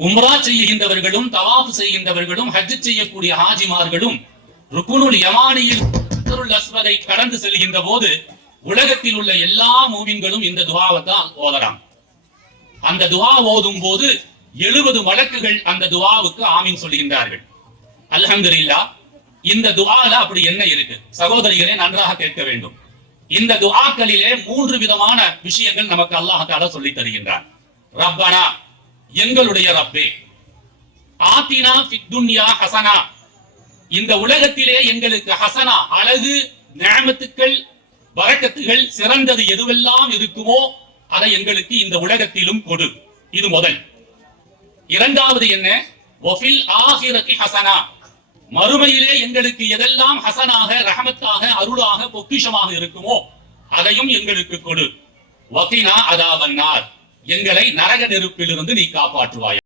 உம்ரா செய்கின்றவர்களும் தவாஃப் செய்கின்றவர்களும் ஹஜ் செய்யக்கூடிய ஹாஜிமார்களும் ருக்குனுல் யமானியில் அஸ்வதை கடந்து செல்கின்ற போது உலகத்தில் உள்ள எல்லா மூமின்களும் இந்த துஆவை தான் ஓதறாங்க. அந்த துஆ ஓதும் போது 70 மலக்குகள் அந்த துஆவுக்கு ஆமீன் சொல்கின்றார்கள். அல்ஹம்துலில்லாஹ். இந்த துஆல அப்படி என்ன இருக்கு சகோதரிகளே, நன்றாக கேட்க வேண்டும். இந்த துஆக்களிலே 3 விதமான விஷயங்கள் நமக்கு அல்லாஹ் தஆலா சொல்லி தருகின்றார். ரப்பனா, எங்களுடைய ரப்பே, ஆத்தினா ஃபித் துன்யா ஹஸனா, இந்த உலகத்திலே எங்களுக்கு ஹசனா, அழகு, நிஅமத்துக்கள், பரக்கத்துகள், சிறந்தது எதுவெல்லாம் இருக்குமோ அதை எங்களுக்கு இந்த உலகத்திலும் கொடு. இது முதல். இரண்டாவது என்ன? வஃபில் ஆகிரதி ஹசனா, மறுமையிலே எங்களுக்கு எதெல்லாம் ஹசனாக, ரஹமத்தாக, அருளாக, பொக்கிஷமாக இருக்குமோ அதையும் எங்களுக்கு கொடு. வகினா அதாபன்னார், எங்களை நரக நெருப்பிலிருந்து நீ காப்பாற்றுவாய்.